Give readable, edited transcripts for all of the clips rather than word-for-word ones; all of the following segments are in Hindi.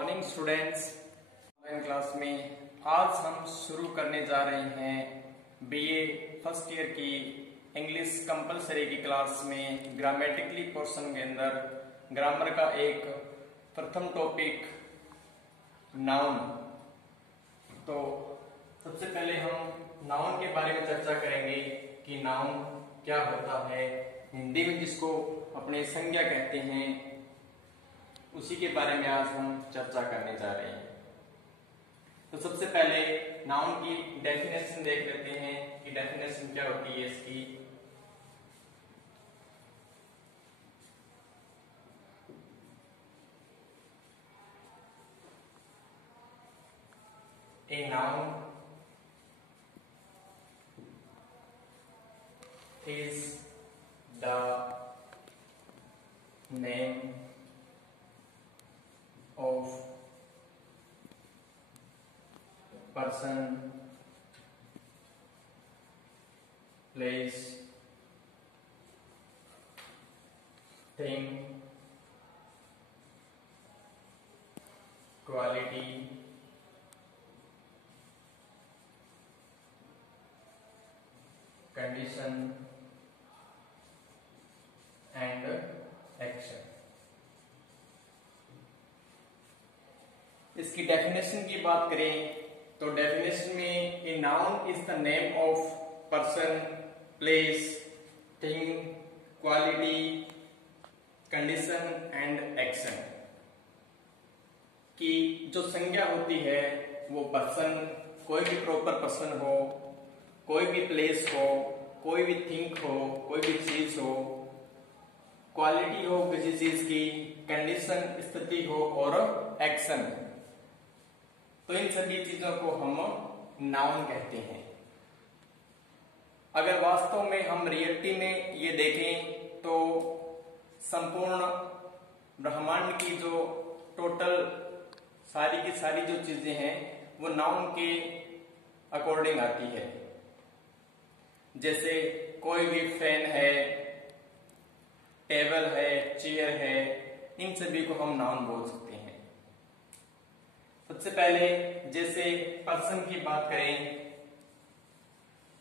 Morning students. ऑनलाइन क्लास में आज हम शुरू करने जा रहे हैं बीए फर्स्ट ईयर की इंग्लिश कंपलसरी की क्लास में ग्रामेटिकली पोर्शन के अंदर ग्रामर का एक प्रथम टॉपिक नाउन। तो सबसे पहले हम नाउन के बारे में चर्चा करेंगे कि नाउन क्या होता है, हिंदी में जिसको अपने संज्ञा कहते हैं, उसी के बारे में आज हम चर्चा करने जा रहे हैं। तो सबसे पहले नाउन की डेफिनेशन देख लेते हैं कि डेफिनेशन क्या होती है इसकी। A noun is the name of person, place, thing, quality, condition and action। इसकी डेफिनेशन की बात करें तो डेफिनेशन में a noun is the name of person, place, thing, quality, condition and action. कि जो संज्ञा होती है वो पर्सन, कोई भी प्रॉपर पर्सन हो, कोई भी प्लेस हो, कोई भी थिंग हो, कोई भी चीज हो, क्वालिटी हो किसी चीज की, कंडीशन स्थिति हो और एक्शन, तो इन सभी चीजों को हम नाउन कहते हैं। अगर वास्तव में हम रियलिटी में ये देखें तो संपूर्ण ब्रह्मांड की जो टोटल सारी की सारी जो चीजें हैं वो नाउन के अकॉर्डिंग आती है। जैसे कोई भी फैन है, टेबल है, चेयर है, इन सभी को हम नाउन बोल सकते हैं। सबसे पहले जैसे पर्सन की बात करें,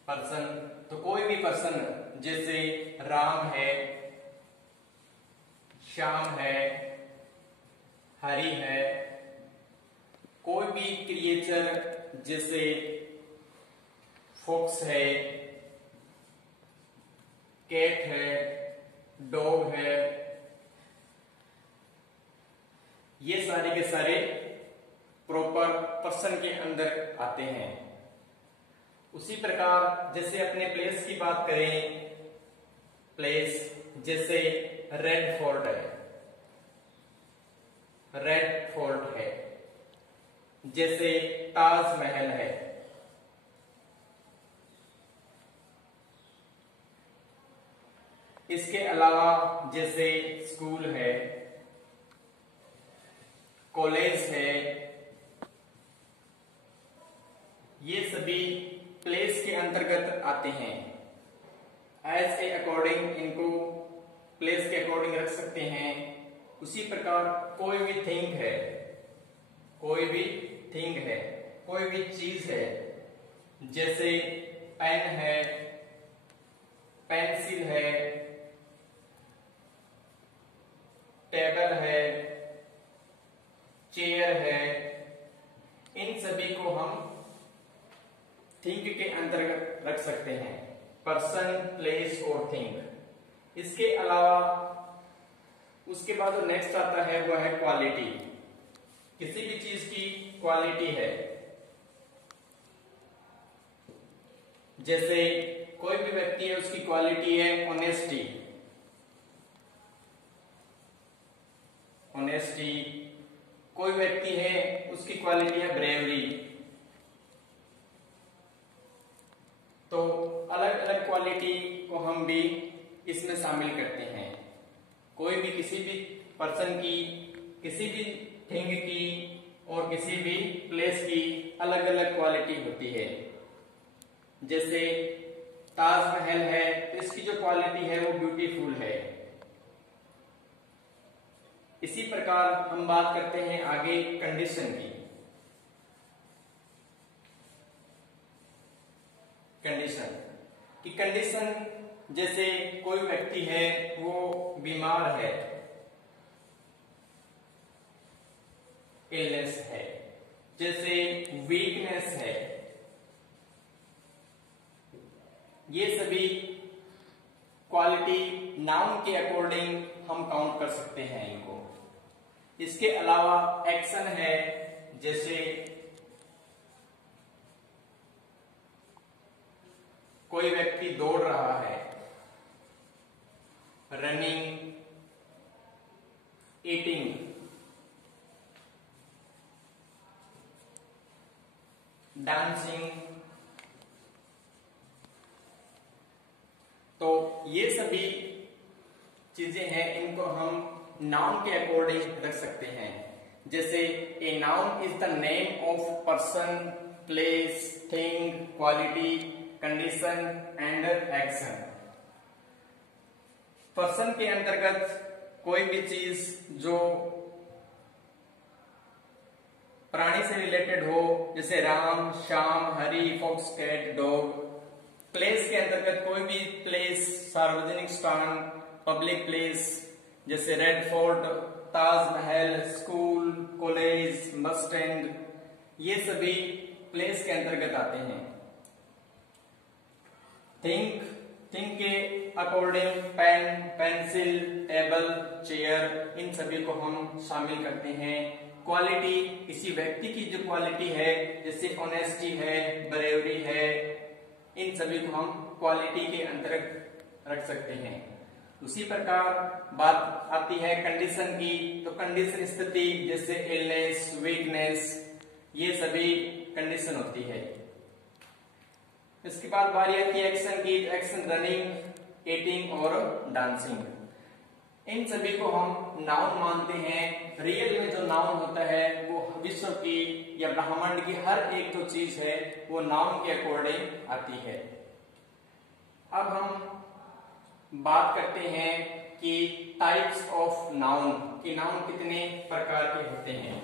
पर्सन तो कोई भी पर्सन, जैसे राम है, श्याम है, हरि है, कोई भी क्रिएचर जैसे फॉक्स है, कैट है, डॉग है, ये सारे के सारे प्रॉपर पर्सन के अंदर आते हैं। उसी प्रकार जैसे अपने प्लेस की बात करें, प्लेस जैसे रेड फोर्ट है, रेड फोर्ट है, जैसे ताजमहल है। इसके अलावा जैसे स्कूल है, कॉलेज है, ये सभी प्लेस के अंतर्गत आते हैं। एज ए अकॉर्डिंग इनको प्लेस के अकॉर्डिंग रख सकते हैं। उसी प्रकार कोई भी थिंग है, कोई भी थिंग है, कोई भी चीज है, जैसे पेन है, पेंसिल है, टेबल है, चेयर है, इन सभी को हम थिंग के अंतर्गत रख सकते हैं, पर्सन, प्लेस और थिंग। इसके अलावा उसके बाद जो नेक्स्ट आता है वह है क्वालिटी। किसी भी चीज की क्वालिटी है, जैसे कोई भी व्यक्ति है उसकी क्वालिटी है ऑनेस्टी, ऑनेस्टी। कोई व्यक्ति है उसकी क्वालिटी है ब्रेवरी। तो अलग अलग क्वालिटी को हम भी इसमें शामिल करते हैं। कोई भी किसी भी पर्सन की, किसी भी थिंग की और किसी भी प्लेस की अलग अलग क्वालिटी होती है। जैसे ताजमहल है तो इसकी जो क्वालिटी है वो ब्यूटीफुल है। इसी प्रकार हम बात करते हैं आगे कंडीशन की। कंडीशन जैसे कोई व्यक्ति है वो बीमार है, इलनेस है, जैसे वीकनेस है, ये सभी क्वालिटी नाउन के अकॉर्डिंग हम काउंट कर सकते हैं इनको। इसके अलावा एक्शन है, जैसे कोई व्यक्ति दौड़ रहा है, रनिंग, ईटिंग, डांसिंग, तो ये सभी चीजें हैं, इनको हम नाउन के अकॉर्डिंग रख सकते हैं। जैसे a noun is the name of person, place, thing, quality, condition and action. Person के अंतर्गत कोई भी चीज जो प्राणी से रिलेटेड हो, जैसे Ram, Shyam, Hari, fox, cat, dog. Place के अंतर्गत कोई भी प्लेस, सार्वजनिक स्थान, पब्लिक प्लेस, जैसे red fort, Taj Mahal, school, college, bus stand, ये सभी प्लेस के अंतर्गत आते हैं। थिंक के according pen, pencil, table, chair, इन सभी को हम शामिल करते हैं। क्वालिटी किसी व्यक्ति की जो क्वालिटी है, जैसे ऑनेस्टी है, ब्रेवरी है, इन सभी को हम क्वालिटी के अंतर्गत रख सकते हैं। उसी प्रकार बात आती है कंडीशन की, तो कंडीशन स्थिति जैसे इलनेस, वीकनेस, ये सभी कंडीशन होती है। इसके बाद बारी आती है एक्शन की, एक्शन रनिंग, ईटिंग और डांसिंग। इन सभी को हम नाउन मानते हैं। रियल में जो नाउन होता है वो विश्व की या ब्रह्मांड की हर एक जो चीज है वो नाउन के अकॉर्डिंग आती है। अब हम बात करते हैं कि टाइप्स ऑफ नाउन, कि नाउन कितने प्रकार के होते हैं।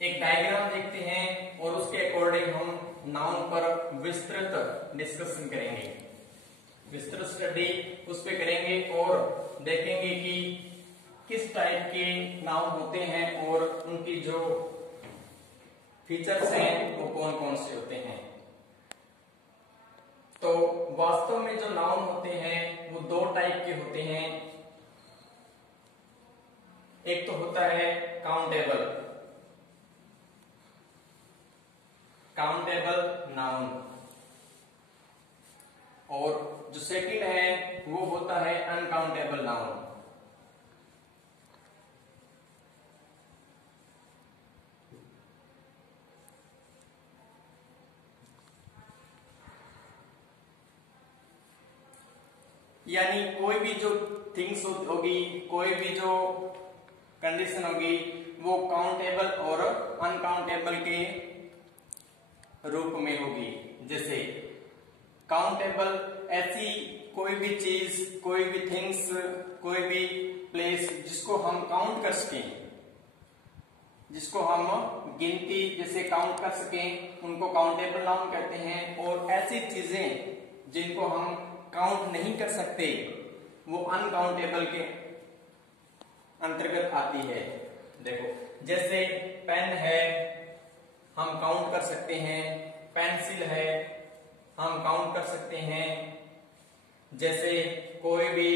एक डायग्राम देखते हैं और उसके अकॉर्डिंग हम नाउन पर विस्तृत डिस्कशन करेंगे, विस्तृत स्टडी उस पे करेंगे और देखेंगे कि किस टाइप के नाउन होते हैं और उनकी जो फीचर्स हैं वो कौन कौन से होते हैं। तो वास्तव में जो नाउन होते हैं वो दो टाइप के होते हैं। एक तो होता है काउंटेबल नाउन, और जो सेकंड है वो होता है अनकाउंटेबल नाउन। यानी कोई भी जो थिंग्स होगी, कोई भी जो कंडीशन होगी वो काउंटेबल और अनकाउंटेबल के रूप में होगी। जैसे काउंटेबल ऐसी कोई भी चीज, कोई भी थिंग्स, कोई भी प्लेस जिसको हम काउंट कर सकें, जिसको हम गिनती जैसे काउंट कर सकें, उनको काउंटेबल नाउन कहते हैं। और ऐसी चीजें जिनको हम काउंट नहीं कर सकते वो अनकाउंटेबल के अंतर्गत आती है। देखो जैसे पेन है हम काउंट कर सकते हैं, पेंसिल है हम काउंट कर सकते हैं, जैसे कोई भी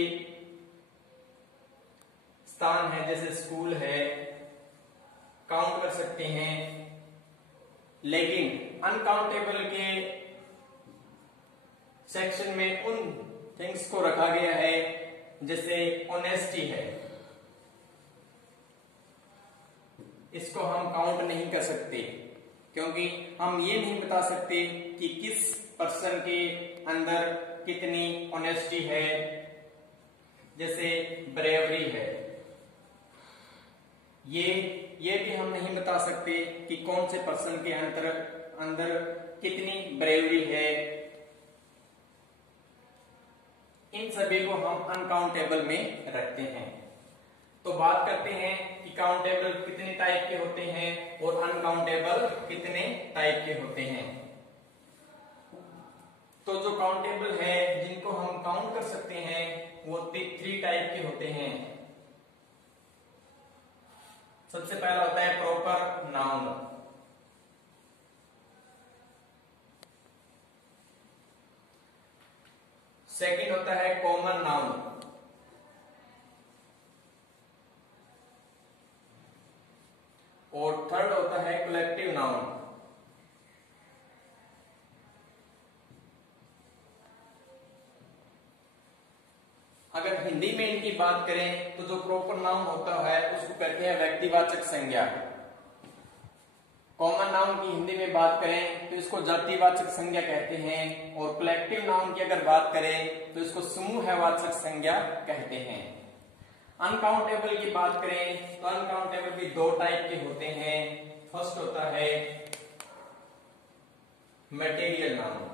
स्थान है जैसे स्कूल है काउंट कर सकते हैं। लेकिन अनकाउंटेबल के सेक्शन में उन थिंग्स को रखा गया है, जैसे ऑनेस्टी है, इसको हम काउंट नहीं कर सकते क्योंकि हम ये नहीं बता सकते कि किस पर्सन के अंदर कितनी ऑनेस्टी है। जैसे ब्रेवरी है, ये भी हम नहीं बता सकते कि कौन से पर्सन के अंदर कितनी ब्रेवरी है। इन सभी को हम अनकाउंटेबल में रखते हैं। तो बात करते हैं कि काउंटेबल कितने टाइप के होते हैं और अनकाउंटेबल कितने टाइप के होते हैं। तो जो काउंटेबल है, जिनको हम काउंट कर सकते हैं, वो 3 टाइप के होते हैं। सबसे पहला होता है प्रॉपर नाउन। सेकंड होता है कॉमन नाउन। और थर्ड होता है कलेक्टिव नाउन। अगर हिंदी में इनकी बात करें तो जो प्रॉपर नाउन होता है उसको कहते हैं व्यक्तिवाचक संज्ञा। कॉमन नाउन की हिंदी में बात करें तो इसको जातिवाचक संज्ञा कहते हैं। और कलेक्टिव नाउन की अगर बात करें तो इसको समूहवाचक संज्ञा कहते हैं। अनकाउंटेबल की बात करें तो अनकाउंटेबल भी 2 टाइप के होते हैं। फर्स्ट होता है मटेरियल नाउन।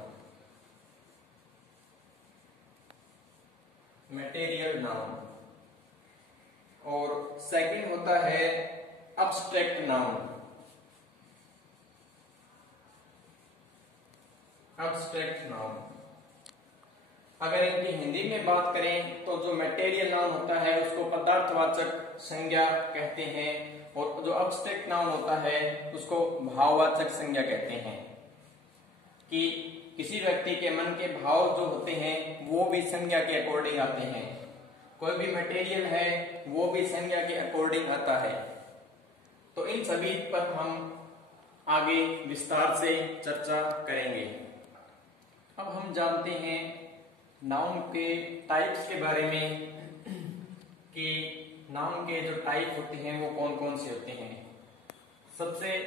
Material noun. और सेकंड होता है अब्स्ट्रैक्ट नाउन। Abstract noun. अगर इनकी हिंदी में बात करें तो जो मटेरियल नाउन होता है उसको पदार्थवाचक संज्ञा कहते हैं। और जो अब्स्ट्रैक्ट नाउन होता है उसको भाववाचक संज्ञा कहते हैं। कि किसी व्यक्ति के मन के भाव जो होते हैं वो भी संज्ञा के अकॉर्डिंग आते हैं। कोई भी मटेरियल है वो भी संज्ञा के अकॉर्डिंग आता है। तो इन सभी पर हम आगे विस्तार से चर्चा करेंगे। अब हम जानते हैं नाउन के टाइप्स के बारे में कि नाउन के जो टाइप होते हैं वो कौन कौन से होते हैं। सबसे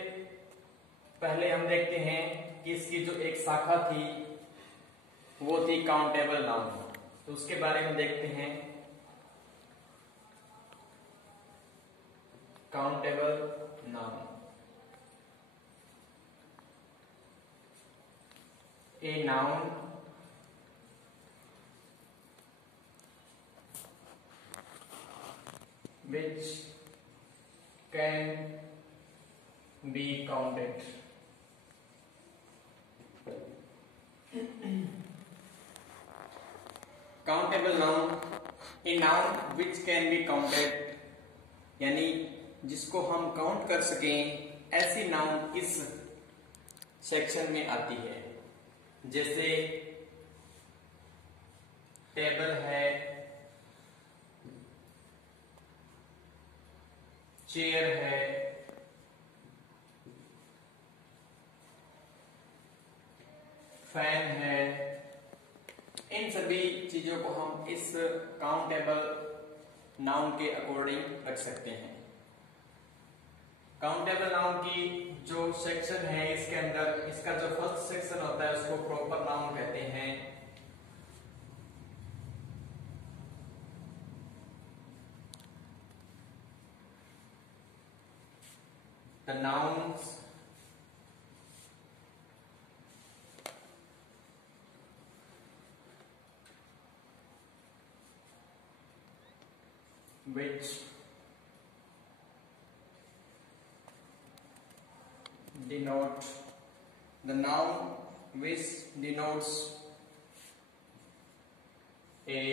पहले हम देखते हैं कि इसकी जो एक शाखा थी वो थी काउंटेबल नाउन। तो उसके बारे में देखते हैं। Countable noun. A noun which can be counted. Countable noun, a noun which can be counted, यानी जिसको हम काउंट कर सकें, ऐसी नाउन इस सेक्शन में आती है। जैसे टेबल है, चेयर है, फैन है। इन सभी चीजों को हम इस काउंटेबल नाउन के अकॉर्डिंग रख सकते हैं। काउंटेबल नाउन की जो सेक्शन है इसके अंदर इसका जो फर्स्ट सेक्शन होता है उसको प्रॉपर नाउन कहते हैं। The nouns which denote, the noun which denotes a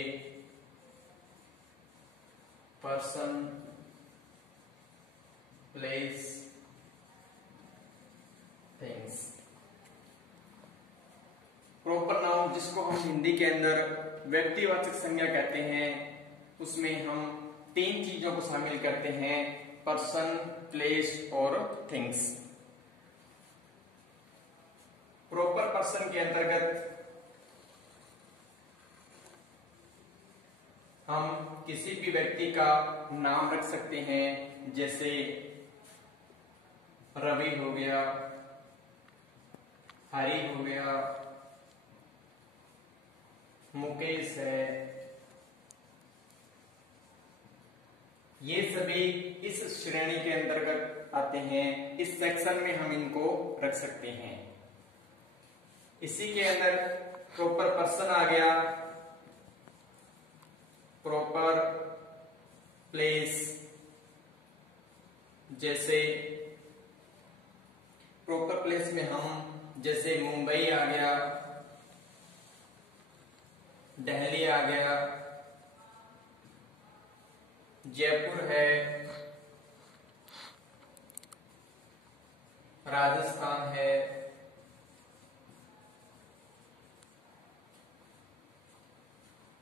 person, place, things। Proper noun जिसको हम हिंदी के अंदर व्यक्तिवाचक संज्ञा कहते हैं, उसमें हम 3 चीजों को शामिल करते हैं, पर्सन, प्लेस और थिंग्स। प्रॉपर पर्सन के अंतर्गत हम किसी भी व्यक्ति का नाम रख सकते हैं। जैसे रवि हो गया, हरी हो गया, मुकेश है। ये सभी इस श्रेणी के अंतर्गत आते हैं। इस सेक्शन में हम इनको रख सकते हैं। इसी के अंदर प्रॉपर पर्सन आ गया, प्रॉपर प्लेस, जैसे प्रॉपर प्लेस में हम जैसे मुंबई आ गया, दिल्ली आ गया, जयपुर है, राजस्थान है,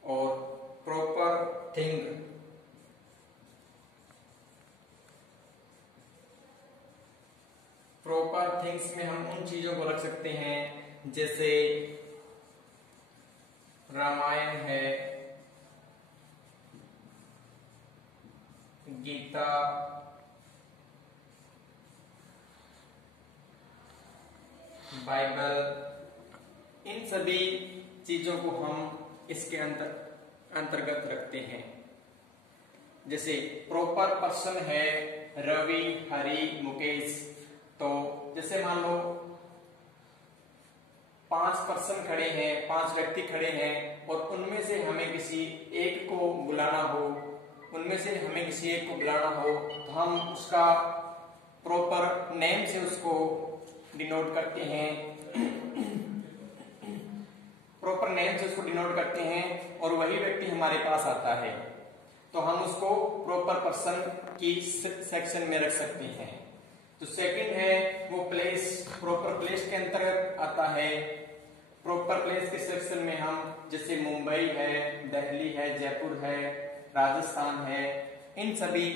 और प्रॉपर थिंग, प्रॉपर थिंग्स में हम उन चीजों को रख सकते हैं जैसे रामायण है, गीता, बाइबल, इन सभी चीजों को हम इसके अंतर्गत रखते हैं। जैसे प्रॉपर पर्सन है रवि, हरि, मुकेश, तो जैसे मान लो 5 पर्सन खड़े हैं, 5 व्यक्ति खड़े हैं और उनमें से हमें किसी एक को बुलाना हो, तो हम उसका प्रॉपर नेम से उसको डिनोट करते हैं, और वही व्यक्ति हमारे पास आता है तो हम उसको प्रॉपर पर्सन की सेक्शन में रख सकते हैं। तो सेकंड है वो प्लेस, प्रॉपर प्लेस के अंतर्गत आता है। प्रॉपर प्लेस के सेक्शन में हम जैसे मुंबई है, दिल्ली है, जयपुर है, राजस्थान है, इन सभी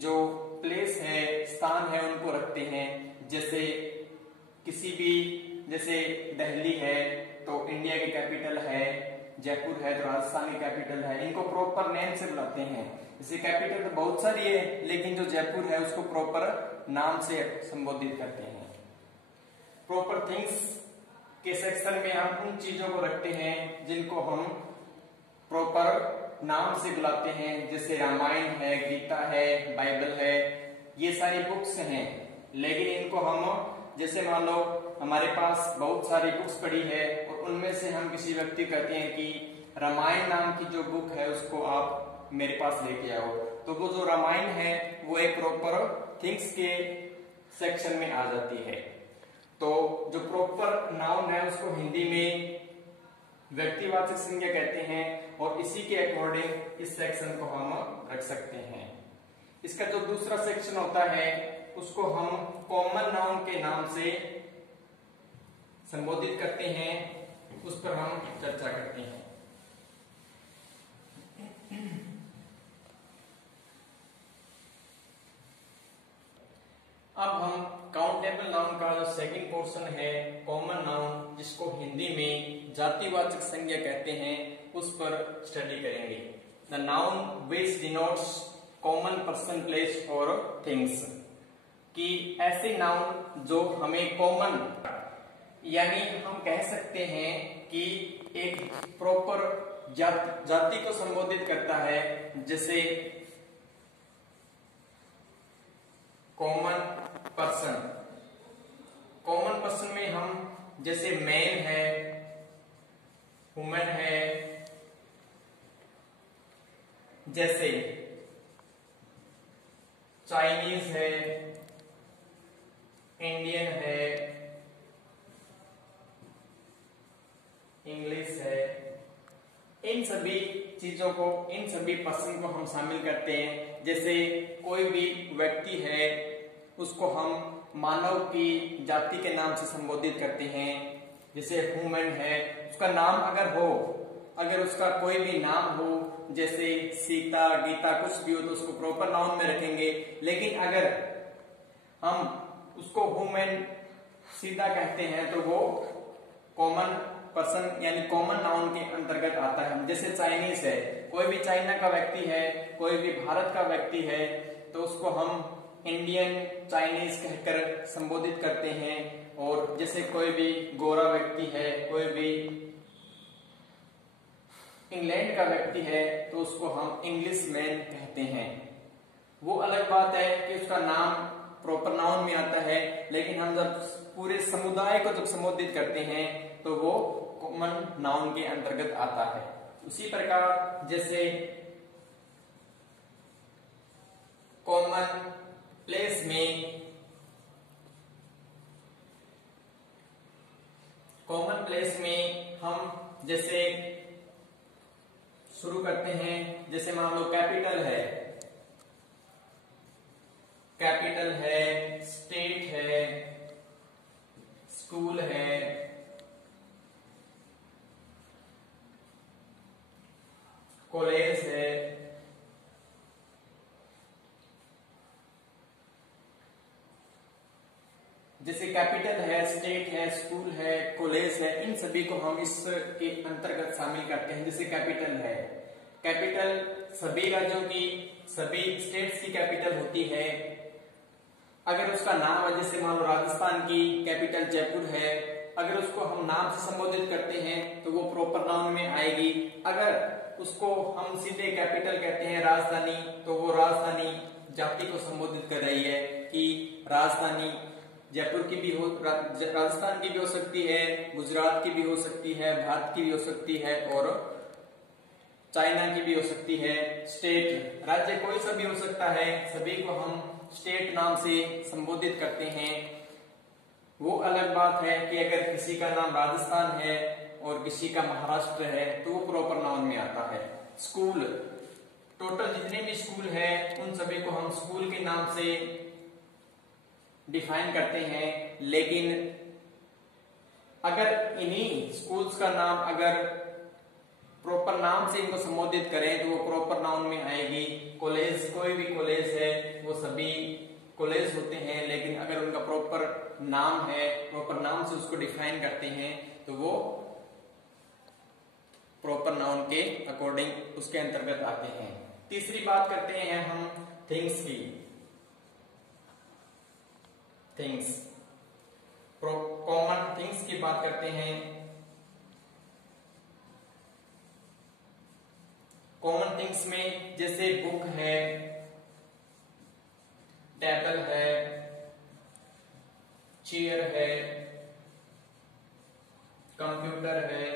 जो प्लेस है, स्थान है, उनको रखते हैं। जैसे किसी भी, जैसे दिल्ली है तो इंडिया की कैपिटल है, जयपुर है तो राजस्थान की कैपिटल है, इनको प्रॉपर नेम से बुलाते हैं। जैसे कैपिटल तो बहुत सारी है लेकिन जो जयपुर है उसको प्रॉपर नाम से संबोधित करते हैं। प्रॉपर थिंग्स के सेक्शन में हम उन चीजों को रखते हैं जिनको हम प्रॉपर नाम से बुलाते हैं, जैसे रामायण है, गीता है, बाइबल है, ये सारी बुक्स हैं। लेकिन इनको हम जैसे मान लो हमारे पास बहुत सारी बुक्स पड़ी है और उनमें से हम किसी व्यक्ति कहते हैं कि रामायण नाम की जो बुक है उसको आप मेरे पास लेके आओ, तो वो जो रामायण है वो एक प्रॉपर थिंग्स के सेक्शन में आ जाती है। तो जो प्रॉपर नाउन है उसको हिंदी में व्यक्तिवाचक संज्ञा कहते हैं और इसी के अकॉर्डिंग इस सेक्शन को हम रख सकते हैं। इसका जो दूसरा सेक्शन होता है उसको हम कॉमन नाउन के नाम से संबोधित करते हैं, उस पर हम चर्चा करते हैं। अब हम काउंटेबल नाउन का जो सेकंड पोर्शन है, कॉमन नाउन, जिसको हिंदी में जातिवाचक संज्ञा कहते हैं, उस पर स्टडी करेंगे। The noun which denotes common person, place और थिंग्स, कि ऐसे नाउन जो हमें कॉमन, यानी हम कह सकते हैं कि एक प्रॉपर जाति को संबोधित करता है। जैसे कॉमन पर्सन, कॉमन पर्सन में हम जैसे मैन है, वुमेन है, जैसे चाइनीज है, इंडियन है, इंग्लिश है, इन सभी चीजों को, इन सभी पर्सन को हम शामिल करते हैं। जैसे कोई भी व्यक्ति है उसको हम मानव की जाति के नाम से संबोधित करते हैं। जैसे ह्यूमन है, उसका नाम अगर हो, अगर उसका कोई भी नाम हो जैसे सीता, गीता, कुछ भी हो तो उसको प्रॉपर नाउन में रखेंगे। लेकिन अगर हम उसको ह्यूमन सीता कहते हैं तो वो कॉमन पर्सन यानी कॉमन नाउन के अंतर्गत आता है। जैसे चाइनीज है, कोई भी चाइना का व्यक्ति है, कोई भी भारत का व्यक्ति है तो उसको हम इंडियन चाइनीज कहकर संबोधित करते हैं। और जैसे कोई भी गोरा व्यक्ति है, कोई भी इंग्लैंड का व्यक्ति है तो उसको हम इंग्लिश मैन कहते हैं। वो अलग बात है कि उसका नाम प्रॉपर नाउन में आता है, लेकिन हम जब पूरे समुदाय को जब संबोधित करते हैं तो वो कॉमन नाउन के अंतर्गत आता है। उसी प्रकार जैसे कॉमन प्लेस में हम जैसे शुरू करते हैं, जैसे मान लो कैपिटल है, स्टेट है, स्कूल है, कॉलेज है, जैसे कैपिटल है, स्टेट है, स्कूल है, कॉलेज है, इन सभी को हम इसके अंतर्गत शामिल करते हैं। जैसे कैपिटल सभी राज्यों की, सभी स्टेट्स की कैपिटल होती है। अगर उसका नाम है, जैसे मान लो राजस्थान की कैपिटल जयपुर है, अगर उसको हम नाम से संबोधित करते हैं तो वो प्रॉपर नाउन में आएगी। अगर उसको हम सीधे कैपिटल कहते हैं राजधानी, तो वो राजधानी जाति को संबोधित कर रही है कि राजधानी जयपुर की भी हो, राजस्थान की भी हो सकती है, गुजरात की भी हो सकती है, भारत की भी हो सकती है और चाइना की भी हो सकती है। स्टेट राज्य कोई सा भी हो सकता है, सभी को हम स्टेट नाम से संबोधित करते हैं। वो अलग बात है कि अगर किसी का नाम राजस्थान है और किसी का महाराष्ट्र है तो वो प्रॉपर नाउन में आता है। स्कूल, टोटल जितने भी स्कूल है उन सभी को हम स्कूल के नाम से डिफाइन करते हैं, लेकिन अगर इन्हीं स्कूल्स का नाम अगर प्रॉपर नाम से इनको संबोधित करें तो वो प्रॉपर नाउन में आएगी। कॉलेज, कोई भी कॉलेज है वो सभी कॉलेज होते हैं, लेकिन अगर उनका प्रॉपर नाम है, प्रॉपर नाम से उसको डिफाइन करते हैं तो वो प्रॉपर नाउन के अकॉर्डिंग उसके अंतर्गत आते हैं। तीसरी बात करते हैं हम थिंग्स की। कॉमन थिंग्स की बात करते हैं। कॉमन थिंग्स में जैसे बुक है, टेबल है, चेयर है, कंप्यूटर है,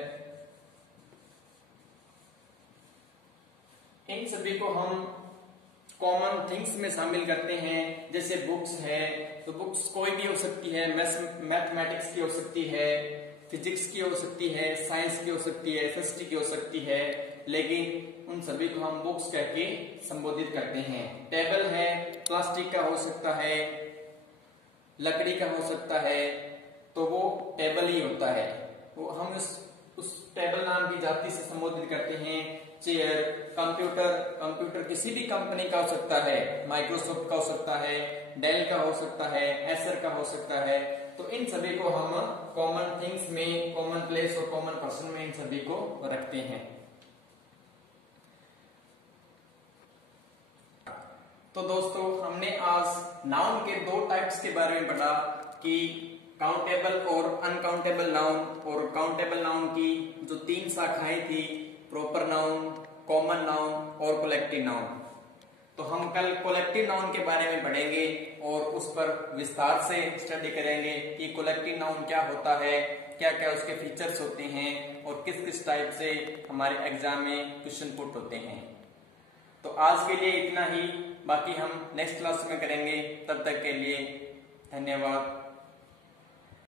इन सभी को हम कॉमन थिंग्स में शामिल करते हैं। जैसे बुक्स है तो बुक्स कोई भी हो सकती है, मैथमेटिक्स की हो सकती है, फिजिक्स की हो सकती है, साइंस की हो सकती है, एसएसटी की हो सकती है, लेकिन उन सभी को हम बुक्स कह के संबोधित करते हैं। टेबल है, प्लास्टिक का हो सकता है, लकड़ी का हो सकता है, तो वो टेबल ही होता है। वो हम उस टेबल नाम की जाति से संबोधित करते हैं। चेयर, कंप्यूटर किसी भी कंपनी का हो सकता है, माइक्रोसॉफ्ट का हो सकता है, डेल का हो सकता है, एसर का हो सकता है। तो इन सभी को हम कॉमन थिंग्स में, कॉमन प्लेस और कॉमन पर्सन में इन सभी को रखते हैं। तो दोस्तों, हमने आज नाउन के दो टाइप्स के बारे में पढ़ा कि काउंटेबल और अनकाउंटेबल नाउन, और काउंटेबल नाउन की जो 3 शाखाएं थी, प्रॉपर नाउन, कॉमन नाउन और कलेक्टिव नाउन। तो हम कल कलेक्टिव नाउन के बारे में पढ़ेंगे और उस पर विस्तार से स्टडी करेंगे कि कलेक्टिव नाउन क्या होता है, क्या क्या उसके फीचर्स होते हैं और किस किस टाइप से हमारे एग्जाम में क्वेश्चन पुट होते हैं। तो आज के लिए इतना ही, बाकी हम नेक्स्ट क्लास में करेंगे। तब तक के लिए धन्यवाद।